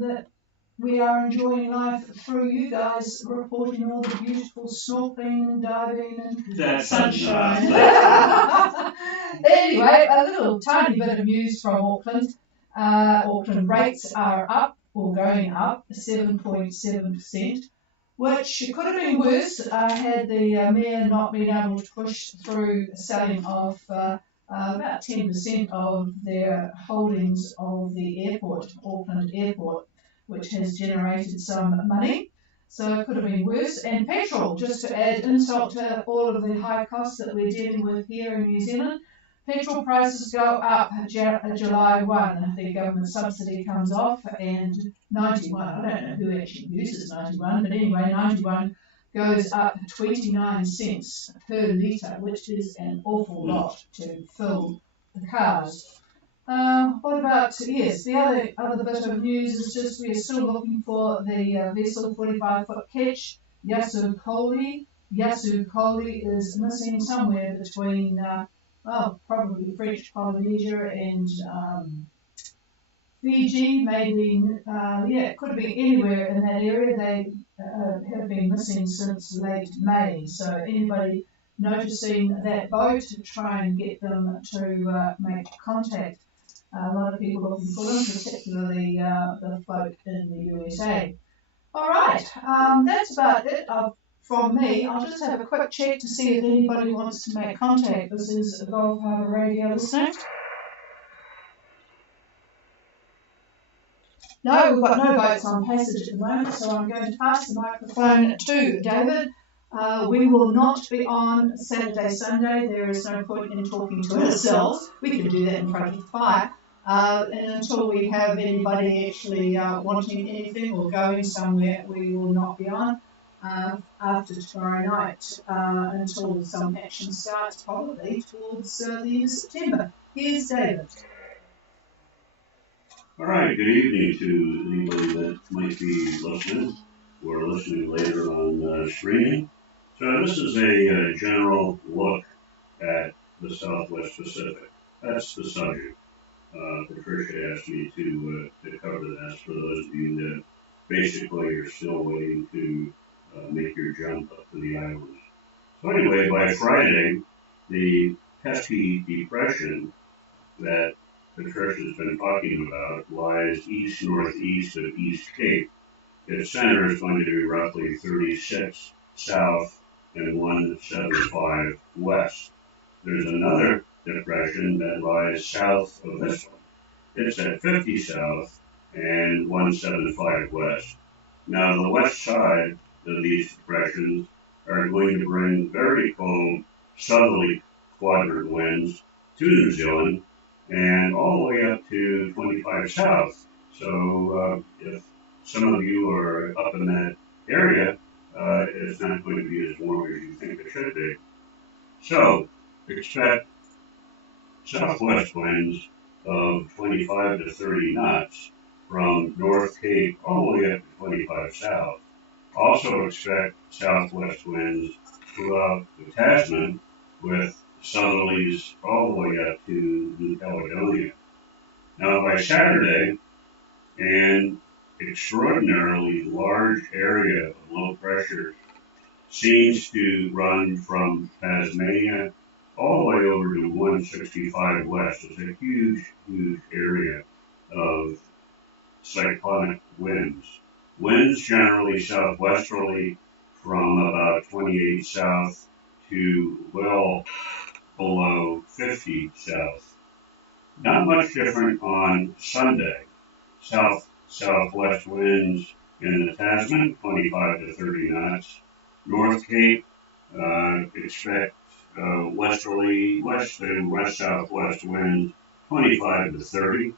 that we are enjoying life through you guys reporting all the beautiful snorkeling and diving and sunshine. Anyway, a little tiny bit of news from Auckland. Auckland rates are up, or going up, 7.7%, which could have been worse had the mayor not been able to push through selling off about 10% of their holdings of the airport, Auckland Airport, which has generated some money. So it could have been worse. And petrol, just to add insult to all of the high costs that we're dealing with here in New Zealand, petrol prices go up July 1. The government subsidy comes off, and 91, I don't know who actually uses 91, but anyway, 91 goes up 29 cents per litre, which is an awful lot to fill the cars. What about, yes, the other bit of news is just we are still looking for the vessel 45-foot ketch, Yasu Koli. Yasu Koli is missing somewhere between, probably French Polynesia and Fiji, maybe, it could have been anywhere in that area. They have been missing since late May, so anybody noticing that boat, try and get them to make contact. A lot of people looking for them, particularly the folk in the USA. All right, that's about it from me. I'll just have a quick check to see if anybody wants to make contact. This is Gulf Harbour Radio listening. No, we've got no boats on passage at the moment, so I'm going to pass the microphone to David. We will not be on Saturday, Sunday. There is no point in talking to ourselves. We can do that in front of the fire. And until we have anybody actually wanting anything or going somewhere, we will not be on after tomorrow night until some action starts, probably towards the end of September. Here's David. All right, good evening to anybody that might be listening or listening later on streaming. So this is a general look at the Southwest Pacific. That's the subject. Patricia asked me to cover that for those of you that basically are still waiting to make your jump up to the islands. So anyway, by Friday, the pesky depression that Patricia's been talking about lies east-northeast of East Cape. Its center is going to be roughly 36 south and 175 west. There's another depression that lies south of this one. It's at 50 south and 175 west. Now the west side of these depressions are going to bring very cold southerly quadrant winds to New Zealand and all the way up to 25 south. So if some of you are up in that area, it's not going to be as warm as you think it should be. So expect southwest winds of 25 to 30 knots from North Cape all the way up to 25 south. Also expect southwest winds throughout the Tasman with southerlies all the way up to New Caledonia. Now by Saturday, an extraordinarily large area of low pressure seems to run from Tasmania all the way over to 165 west. It's a huge, huge area of cyclonic winds. Winds generally southwesterly from about 28 south to well below 50 south. Not much different on Sunday. Southwest winds in the Tasman, 25 to 30 knots. North Cape, expect westerly, west and west-southwest winds, 25 to 30.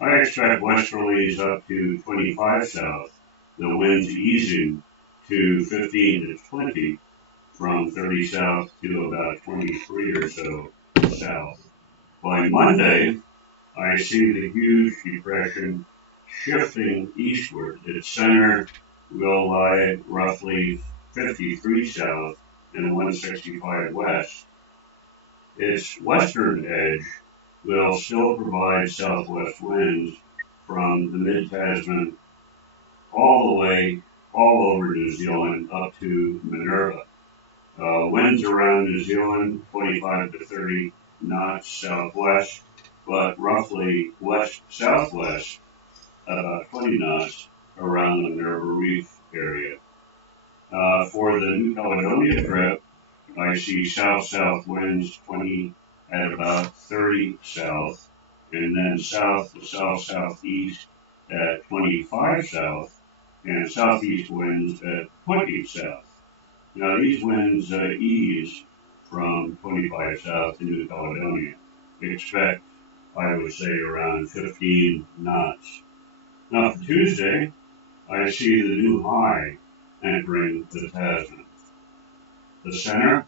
I expect westerlies up to 25 south. The winds easing to 15 to 20 from 30 south to about 23 or so south. By Monday, I see the huge depression shifting eastward. Its center will lie roughly 53 south and 165 west. Its western edge will still provide southwest winds from the mid-Tasman all the way, all over New Zealand up to Minerva. Winds around New Zealand, 25 to 30 knots southwest, but roughly west-southwest, about 20 knots around the Minerva Reef area. For the New Caledonia trip, I see south-south winds 20 at about 30 south, and then south to south-southeast at 25 south, and southeast winds at 20 south. Now these winds ease from 25 south to New Caledonia. Expect, I would say, around 15 knots. Now for Tuesday, I see the new high entering the Tasman. The center,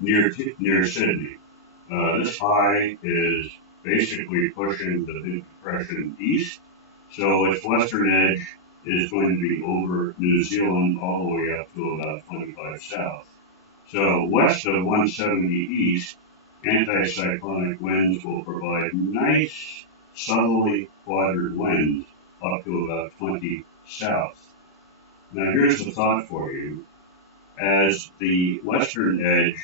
near Sydney. This high is basically pushing the big depression east, so its western edge is going to be over New Zealand all the way up to about 25 south. So west of 170 east, anticyclonic winds will provide nice southerly quadrant winds up to about 20 south. Now here's the thought for you. As the western edge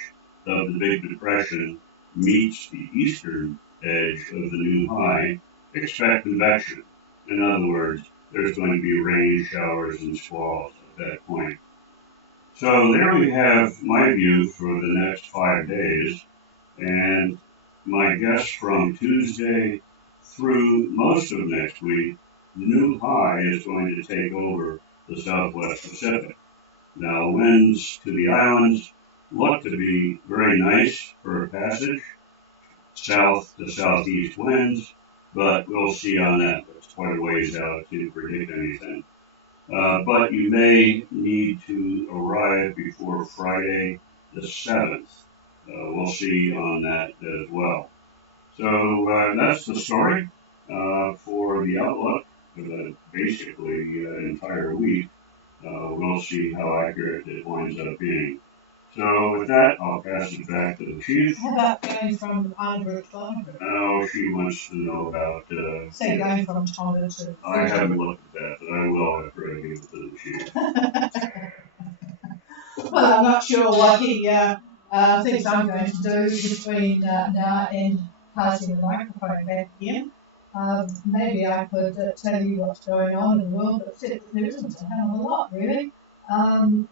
of the Big Depression meets the eastern edge of the new high, expect convection. In other words, there's going to be rain, showers, and squalls at that point. So there we have my view for the next 5 days, and my guess from Tuesday through most of next week, the new high is going to take over the Southwest Pacific. Now, winds to the islands look to be very nice for a passage, south to southeast winds, but we'll see on that. It's quite a ways out to predict anything. But you may need to arrive before Friday the 7th. We'll see on that as well. So that's the story for the outlook for basically an entire week. We'll see how accurate it winds up being. So with that, I'll pass it back to the chief. How about going from Harbour to Harbour? Oh, she wants to know about... Say going from Tonga to... I haven't looked at that, but I will after I give it to the chief. Well, I'm not sure what he thinks I'm going to do between now and passing the microphone back again. Maybe I could tell you what's going on in the world, but there isn't a hell of a lot, really.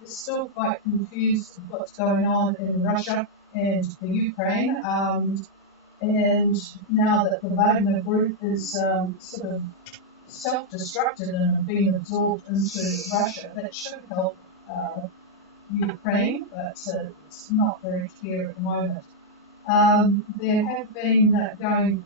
It's still quite confused with what's going on in Russia and the Ukraine. And now that the Wagner group is sort of self-destructed and being absorbed into Russia, that should help Ukraine, but it's not very clear at the moment. There have been going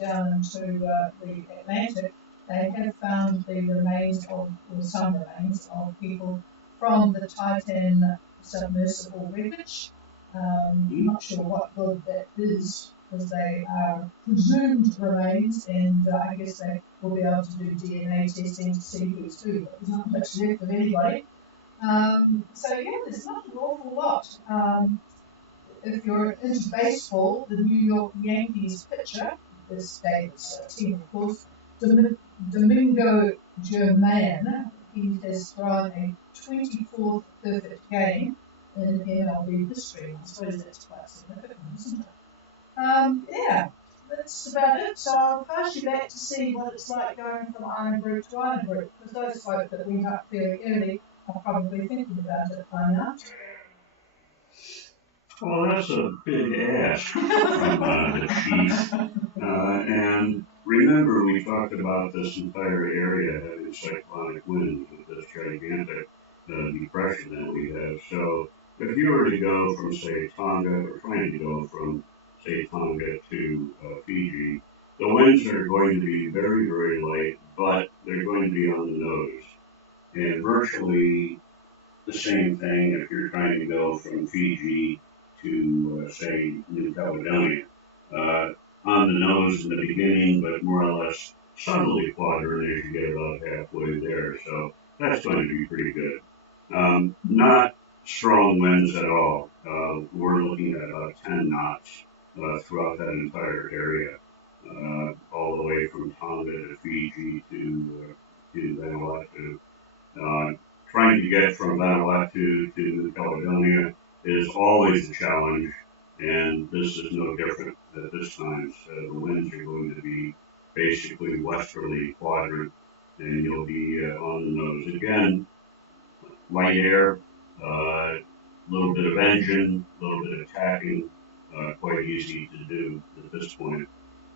down into the Atlantic, they have found the remains of, or some remains of people from the Titan submersible wreckage. I'm not sure what good that is, because they are presumed remains, and I guess they will be able to do DNA testing to see who's who. There's not much left of anybody. So yeah, there's not an awful lot. If you're into baseball, the New York Yankees pitcher, this day's team, of course, Domingo German, he has thrown a 24th perfect game in MLB history. I suppose that's quite significant, isn't it? Yeah, that's about it. So I'll pass you back to see what it's like going from Iron Group to Iron Group, because those folk that went up fairly early are probably thinking about it by now. Well, that's a big ask from the chief. And remember, we talked about this entire area having cyclonic winds with this gigantic depression that we have. So if you were to go from, say, Tonga, or trying to go from, say, Tonga to Fiji, the winds are going to be very, very light, but they're going to be on the nose. And virtually the same thing if you're trying to go from Fiji to, say, New Caledonia. On the nose in the beginning, but more or less subtly quadrant as you get about halfway there. So that's going to be pretty good. Not strong winds at all. We're looking at about 10 knots throughout that entire area, all the way from Tonga to Fiji to to Vanuatu. Trying to get from Vanuatu to New Caledonia is always a challenge, and this is no different at this time. So the winds are going to be basically westerly quadrant, and you'll be on the nose. Again, light air, a little bit of engine, a little bit of tacking, quite easy to do at this point.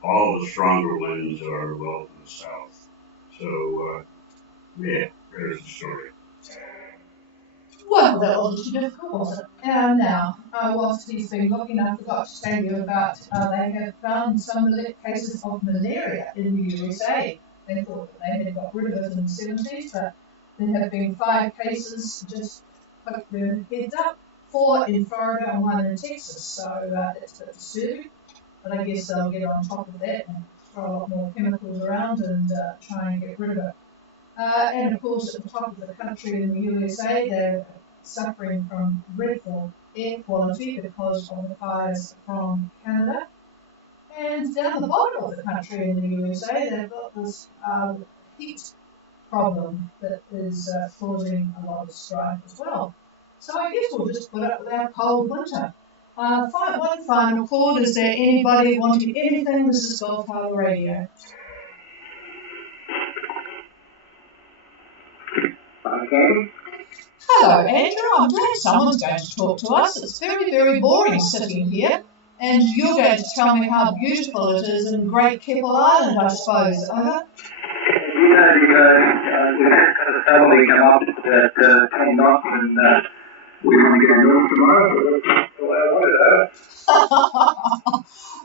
All of the stronger winds are well to the south. So, yeah, there's the story. Well, that wasn't too difficult, was it? Now, whilst he's been looking, I forgot to tell you about they have found some cases of malaria in the USA. They thought that they had got rid of it in the 70s, but there have been 5 cases, just poke their heads up, 4 in Florida and 1 in Texas. So that's a bit disturbing, but I guess they'll get on top of that and throw a lot more chemicals around and try and get rid of it. And of course, at the top of the country in the USA, they're suffering from dreadful air quality because of the fires from Canada. And down at the bottom of the country in the USA, they've got this heat problem that is causing a lot of strife as well. So I guess we'll just put up with our cold winter. One final call. Is there anybody wanting anything? This is Harbour Radio. Okay. Hello, Andrew. I'm glad someone's going to talk to us. It's very, very boring sitting here. And you're going to tell me how beautiful it is in Great Keppel Island, I suppose. Over. We had a family come up at 10 knots and we want to get on tomorrow. So I wanted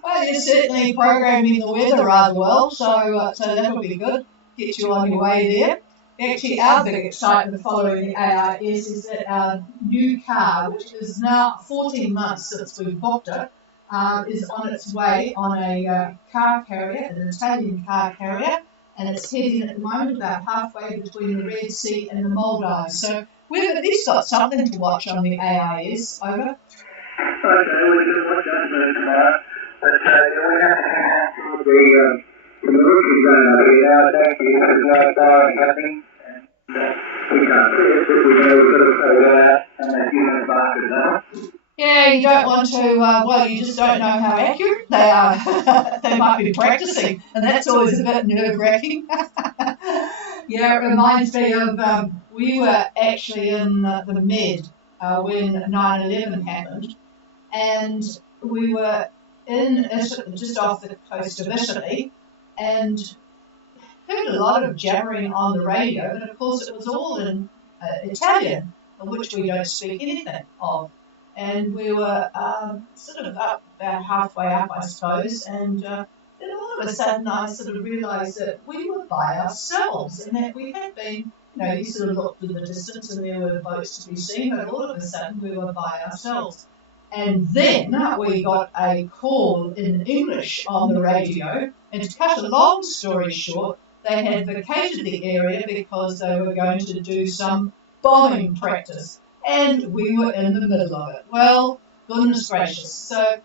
Well, you're certainly programming the weather rather well, so that'll be good. Get you on your way there. Actually, our big excitement following the AIS is that our new car, which is now 14 months since we booked it, is on its way on a car carrier, an Italian car carrier, and it's heading at the moment about halfway between the Red Sea and the Maldives. So we've at least got something to watch on the AIS. Over. Okay, we can watch that tomorrow. But we have to hang out with the military zone up here now. It's actually there's no firing happening. We can't see it, but we know we've got to throw it out and a few minutes after that. Yeah, you don't want to, well, you just don't know how accurate they are. They might be practicing, and that's always a bit nerve-wracking. Yeah, it reminds me of, we were actually in the Med when 9/11 happened, and we were in Italy, just off the coast of Italy, and heard a lot of jabbering on the radio, but of course it was all in Italian, which we don't speak anything of. And we were sort of up about halfway up, I suppose, and then all of a sudden I sort of realised that we were by ourselves, and that we had been, you sort of looked in the distance and there were boats to be seen, but all of a sudden we were by ourselves. And then we got a call in English on the radio, and to cut a long story short, they had vacated the area because they were going to do some bombing practice. And we were in the middle of it. Well, goodness gracious. So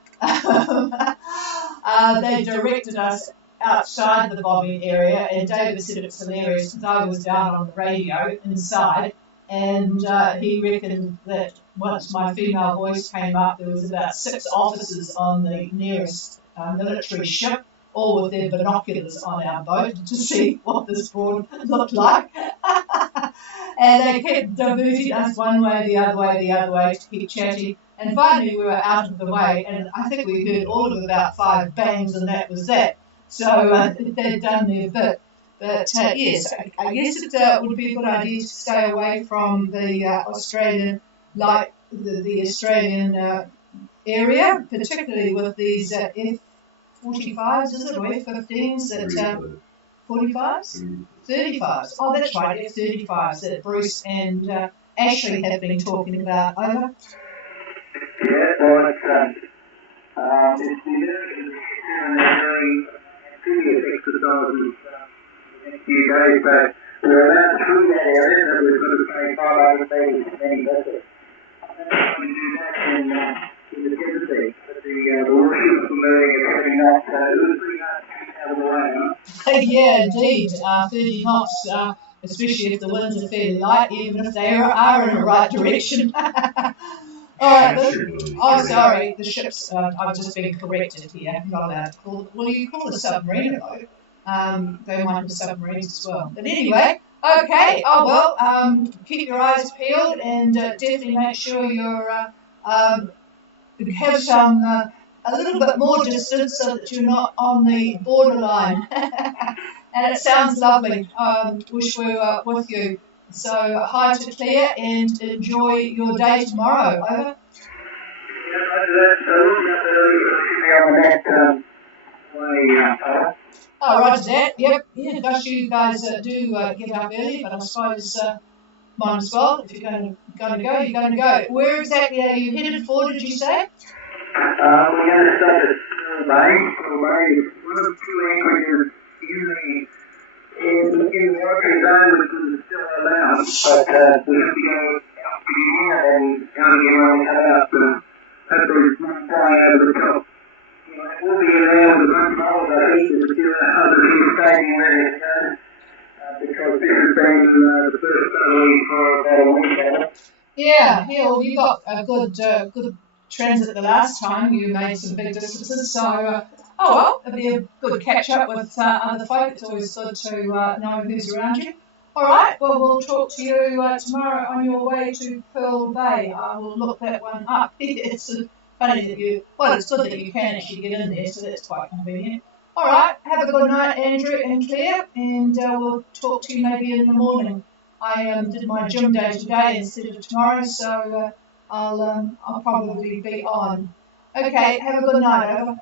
they directed us outside the bombing area, and David said it's hilarious because I was down on the radio inside, and he reckoned that once my female voice came up, there was about 6 officers on the nearest military ship, all with their binoculars on our boat to see what this board looked like. And they kept diverting us one way, the other way to keep chatting. And finally we were out of the way, and I think we heard all of about 5 bangs, and that was that. So they'd done their bit. But yes, I guess it would be a good idea to stay away from the Australian, like the Australian area, particularly with these F-45s, is it, or F-15s that 45s? 35s. Oh, that's right, F-35s that Bruce and Ashley have been talking about. Over. Yeah, well, it's the Americans doing previous exercises in a few days, but we're allowed through that area, so we've got to pay 500 metres to any vessel. And if we do that, then in the Tennessee, but the warships were moving at 30 knots, so it was pretty hard to keep out of the way, huh? Yeah, indeed. 30 knots especially if the winds are fairly light, even if they are in the right direction. All right. Oh, sorry, the ships. I've just been corrected here. I'm not allowed to call. Well, you call a submarine though. They might have submarines as well. But anyway, okay. Oh well. Keep your eyes peeled and definitely make sure you're have some a little bit more distance so that you're not on the borderline. And it sounds lovely. Wish we were with you. So hi to Claire and enjoy your day tomorrow. Over. Oh, roger that. Yep. Yeah, gosh, you guys do get up early, but I suppose might as well. If you're going to go, you're going to go. Where exactly are you headed for, did you say? We're going to stop at Pearl Bay. Pearl Bay is one of two anchorages usually in the working zone, which is still allowed. But we have to go out to here and kind of get around cut out to hopefully fly over the top. We'll be around with a bunch of holidays and still other people staying where it's going. Because this has been the first study for about a week now. Yeah, well, you got a good transit the last time. You made some big distances, so oh well, it'll be a good catch up with other folk. It's always good to know who's around you. All right, well, we'll talk to you tomorrow on your way to Pearl Bay. I will look that one up. It's funny that it's good that you can actually get in there, so that's quite convenient. All right, have a good night, Andrew and Claire, and we'll talk to you maybe in the morning. I did my gym day today instead of tomorrow, so I'll probably be on. Okay, have a good night, over.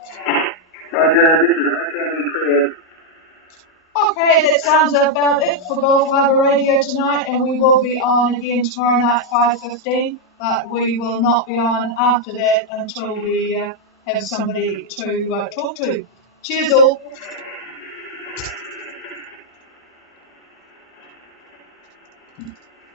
Okay, that sounds about it for Gulf Harbour Radio tonight, and we will be on again tomorrow night, 5:15, but we will not be on after that until we have somebody to talk to. Cheers all.